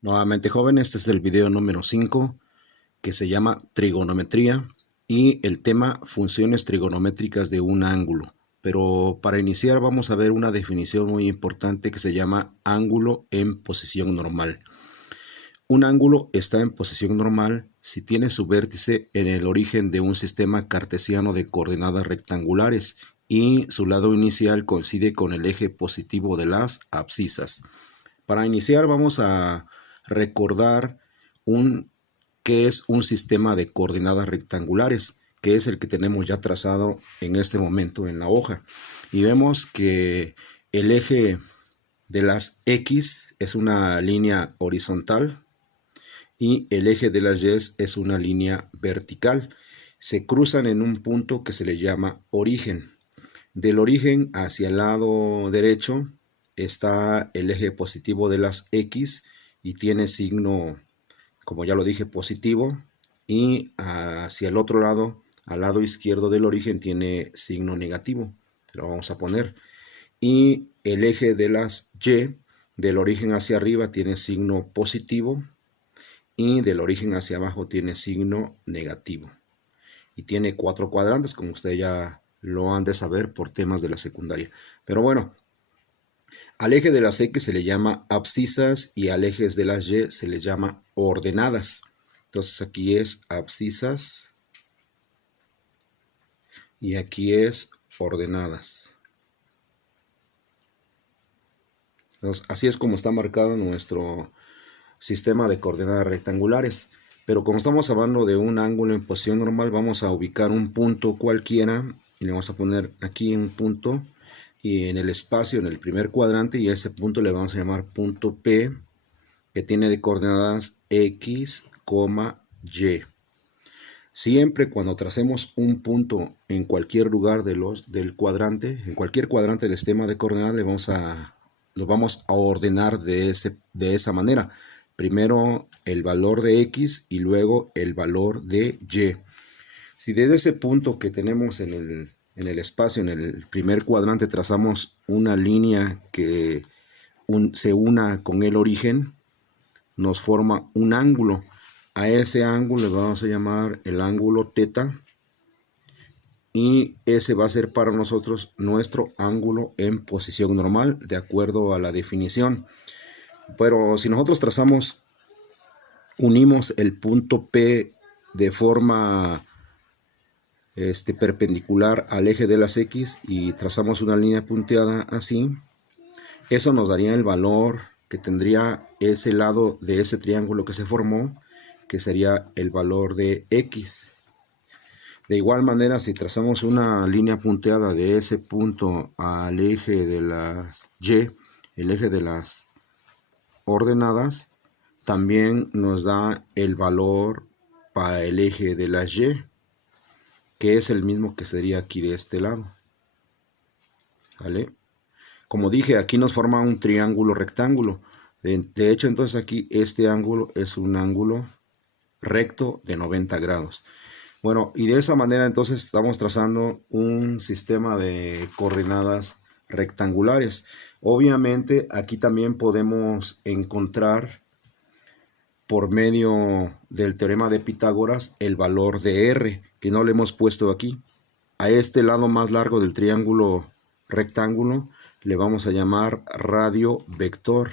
Nuevamente jóvenes, este es el video número 5 que se llama trigonometría y el tema funciones trigonométricas de un ángulo. Pero para iniciar vamos a ver una definición muy importante que se llama ángulo en posición normal. Un ángulo está en posición normal si tiene su vértice en el origen de un sistema cartesiano de coordenadas rectangulares y su lado inicial coincide con el eje positivo de las abscisas. Para iniciar vamos a recordar qué es un sistema de coordenadas rectangulares, que es el que tenemos ya trazado en este momento en la hoja. Y vemos que el eje de las X es una línea horizontal y el eje de las Y es una línea vertical. Se cruzan en un punto que se le llama origen. Del origen hacia el lado derecho está el eje positivo de las X y tiene signo, como ya lo dije, positivo, y hacia el otro lado, al lado izquierdo del origen, tiene signo negativo. Lo vamos a poner. Y el eje de las Y, del origen hacia arriba, tiene signo positivo y del origen hacia abajo tiene signo negativo. Y tiene 4 cuadrantes, como ustedes ya lo han de saber por temas de la secundaria. Pero bueno, al eje de las X se le llama abscisas y al eje de las Y se le llama ordenadas. Entonces aquí es abscisas y aquí es ordenadas. Entonces, así es como está marcado nuestro sistema de coordenadas rectangulares. Pero como estamos hablando de un ángulo en posición normal, vamos a ubicar un punto cualquiera y le vamos a poner aquí un punto y en el espacio, en el primer cuadrante, y a ese punto le vamos a llamar punto P, que tiene de coordenadas X, Y. Siempre cuando tracemos un punto en cualquier lugar del cuadrante, en cualquier cuadrante del sistema de coordenadas, lo vamos a ordenar de esa manera. Primero el valor de X y luego el valor de Y. Si desde ese punto que tenemos en el espacio, en el primer cuadrante, trazamos una línea que se una con el origen, nos forma un ángulo. A ese ángulo le vamos a llamar el ángulo teta y ese va a ser para nosotros nuestro ángulo en posición normal de acuerdo a la definición. Pero si nosotros unimos el punto P de forma perpendicular al eje de las X y trazamos una línea punteada así, eso nos daría el valor que tendría ese lado de ese triángulo que se formó, que sería el valor de X. De igual manera, si trazamos una línea punteada de ese punto al eje de las Y, el eje de las ordenadas, también nos da el valor para el eje de las Y, que es el mismo que sería aquí de este lado. ¿Vale? Como dije, aquí nos forma un triángulo rectángulo. De hecho, entonces aquí este ángulo es un ángulo recto de 90 grados. Bueno, y de esa manera entonces estamos trazando un sistema de coordenadas rectangulares. Obviamente aquí también podemos encontrar por medio del teorema de Pitágoras el valor de R, que no le hemos puesto aquí. A este lado más largo del triángulo rectángulo le vamos a llamar radio vector.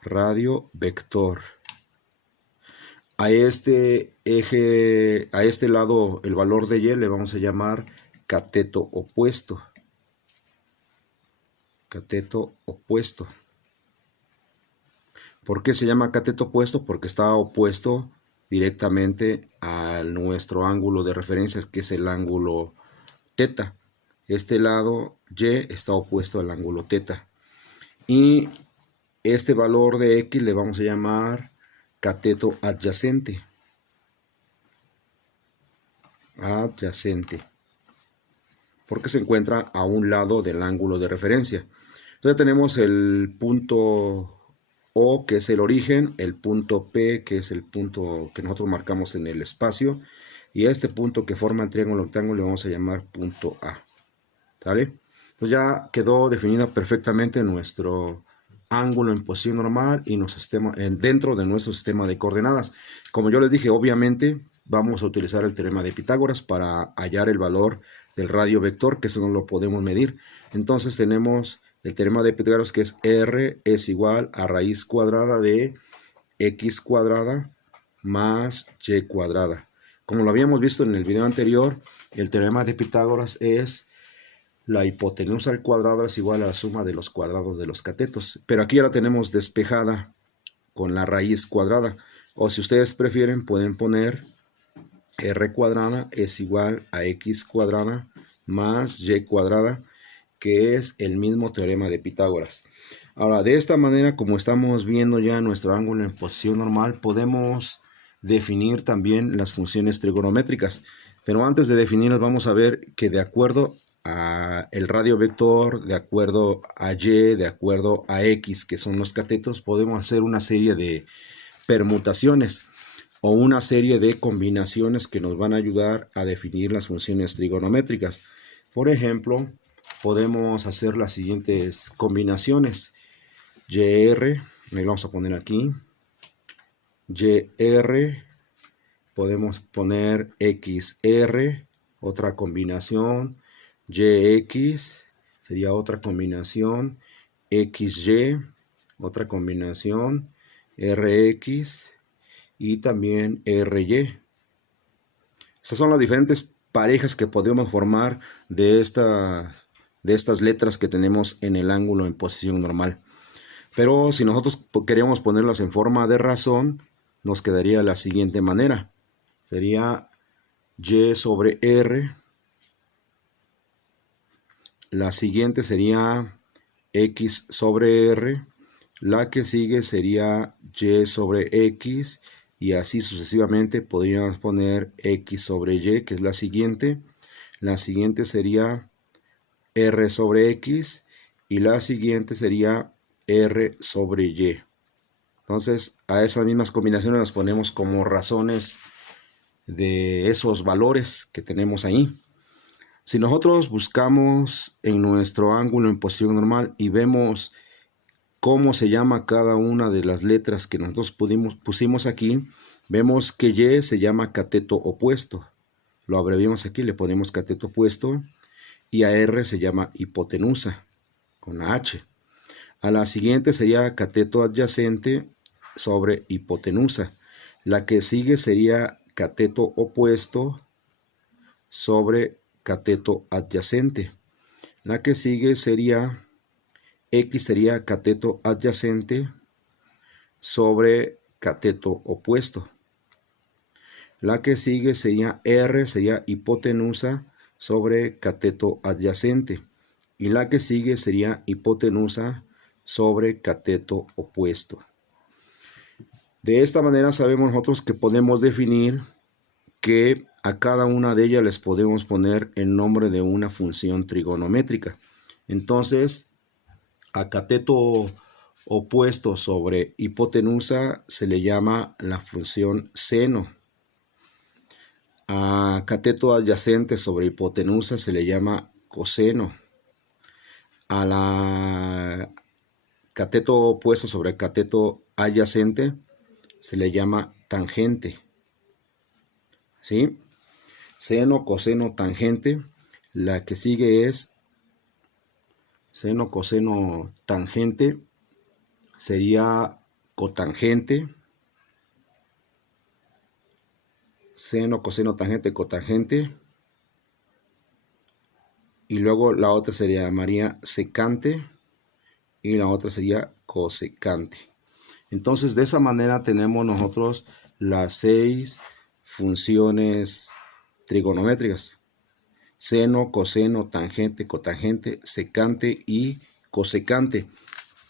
Radio vector. A este eje, a este lado, el valor de Y le vamos a llamar cateto opuesto. Cateto opuesto. ¿Por qué se llama cateto opuesto? Porque está opuesto directamente a nuestro ángulo de referencia, que es el ángulo teta. Este lado Y está opuesto al ángulo teta. Y este valor de X le vamos a llamar cateto adyacente. Adyacente. Porque se encuentra a un lado del ángulo de referencia. Entonces tenemos el punto O, que es el origen, el punto P, que es el punto que nosotros marcamos en el espacio, y a este punto que forma el triángulo rectángulo le vamos a llamar punto A. ¿Sale? Pues ya quedó definida perfectamente nuestro ángulo en posición normal y dentro de nuestro sistema de coordenadas. Como yo les dije, obviamente vamos a utilizar el teorema de Pitágoras para hallar el valor del radio vector, que eso no lo podemos medir. Entonces tenemos el teorema de Pitágoras, que es R es igual a raíz cuadrada de x cuadrada más y cuadrada. Como lo habíamos visto en el video anterior, el teorema de Pitágoras es la hipotenusa al cuadrado es igual a la suma de los cuadrados de los catetos. Pero aquí ya la tenemos despejada con la raíz cuadrada. O si ustedes prefieren, pueden poner r cuadrada es igual a x cuadrada más y cuadrada, que es el mismo teorema de Pitágoras. Ahora, de esta manera, como estamos viendo ya nuestro ángulo en posición normal, podemos definir también las funciones trigonométricas. Pero antes de definirlas, vamos a ver que de acuerdo a el radio vector, de acuerdo a y, de acuerdo a x, que son los catetos, podemos hacer una serie de permutaciones o una serie de combinaciones que nos van a ayudar a definir las funciones trigonométricas. Por ejemplo, podemos hacer las siguientes combinaciones. YR, le vamos a poner aquí, YR, podemos poner XR, otra combinación, YX, sería otra combinación, XY, otra combinación, RX y también RY. Estas son las diferentes parejas que podemos formar de estas letras que tenemos en el ángulo en posición normal. Pero si nosotros queremos ponerlas en forma de razón, nos quedaría de la siguiente manera. Sería y sobre r. La siguiente sería x sobre r. La que sigue sería y sobre x. Y así sucesivamente podríamos poner x sobre y, que es la siguiente. La siguiente sería r sobre x. Y la siguiente sería r sobre y. Entonces a esas mismas combinaciones las ponemos como razones de esos valores que tenemos ahí. Si nosotros buscamos en nuestro ángulo en posición normal y vemos cómo se llama cada una de las letras que nosotros pusimos aquí, vemos que y se llama cateto opuesto. Lo abreviamos aquí, le ponemos cateto opuesto, y a r se llama hipotenusa con la h. A la siguiente sería cateto adyacente sobre hipotenusa. La que sigue sería cateto opuesto sobre cateto adyacente. La que sigue sería X, sería cateto adyacente sobre cateto opuesto. La que sigue sería R, sería hipotenusa sobre cateto adyacente. Y la que sigue sería hipotenusa sobre cateto opuesto. De esta manera sabemos nosotros que podemos definir que a cada una de ellas les podemos poner el nombre de una función trigonométrica. Entonces, a cateto opuesto sobre hipotenusa se le llama la función seno. A cateto adyacente sobre hipotenusa se le llama coseno. A la cateto opuesto sobre cateto adyacente se le llama tangente. ¿Sí? Seno, coseno, tangente. La que sigue es seno, coseno, tangente. Sería cotangente. Seno, coseno, tangente, cotangente. Y luego la otra se llamaría secante. Y la otra sería cosecante. Entonces, de esa manera tenemos nosotros las 6 funciones trigonométricas: seno, coseno, tangente, cotangente, secante y cosecante,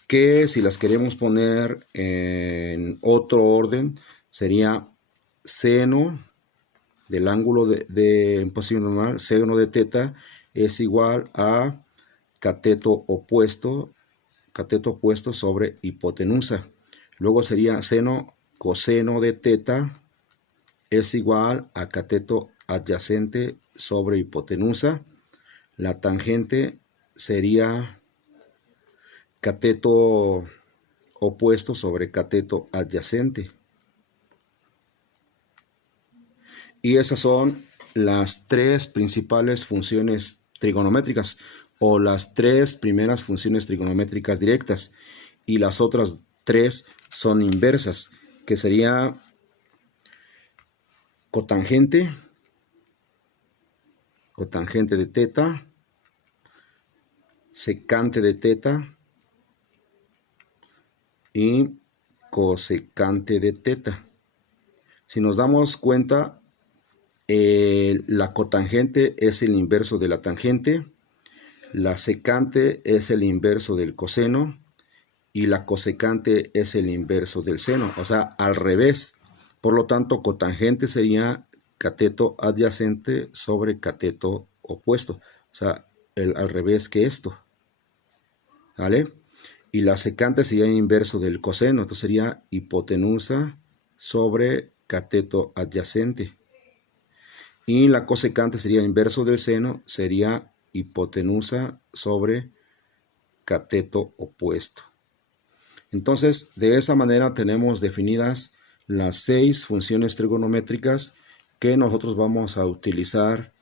que si las queremos poner en otro orden sería seno del ángulo en posición normal, seno de teta es igual a cateto opuesto sobre hipotenusa. Luego sería seno coseno de teta es igual a cateto adyacente sobre hipotenusa. La tangente sería cateto opuesto sobre cateto adyacente. Y esas son las tres principales funciones trigonométricas o las tres primeras funciones trigonométricas directas. Y las otras tres son inversas, que sería cotangente, cotangente de teta, secante de teta y cosecante de teta. Si nos damos cuenta, la cotangente es el inverso de la tangente, la secante es el inverso del coseno y la cosecante es el inverso del seno, o sea, al revés. Por lo tanto, cotangente sería cateto adyacente sobre cateto opuesto, o sea, al revés que esto, ¿vale? Y la secante sería el inverso del coseno, entonces sería hipotenusa sobre cateto adyacente. Y la cosecante sería el inverso del seno, sería hipotenusa sobre cateto opuesto. Entonces, de esa manera tenemos definidas las 6 funciones trigonométricas que nosotros vamos a utilizar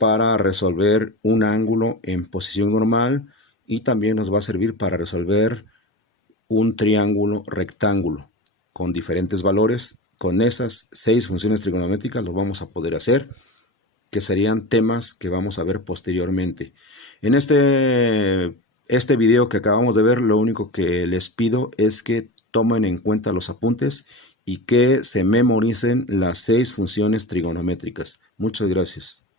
para resolver un ángulo en posición normal y también nos va a servir para resolver un triángulo rectángulo con diferentes valores. Con esas 6 funciones trigonométricas lo vamos a poder hacer, que serían temas que vamos a ver posteriormente. En este video que acabamos de ver, lo único que les pido es que tomen en cuenta los apuntes y que se memoricen las 6 funciones trigonométricas. Muchas gracias.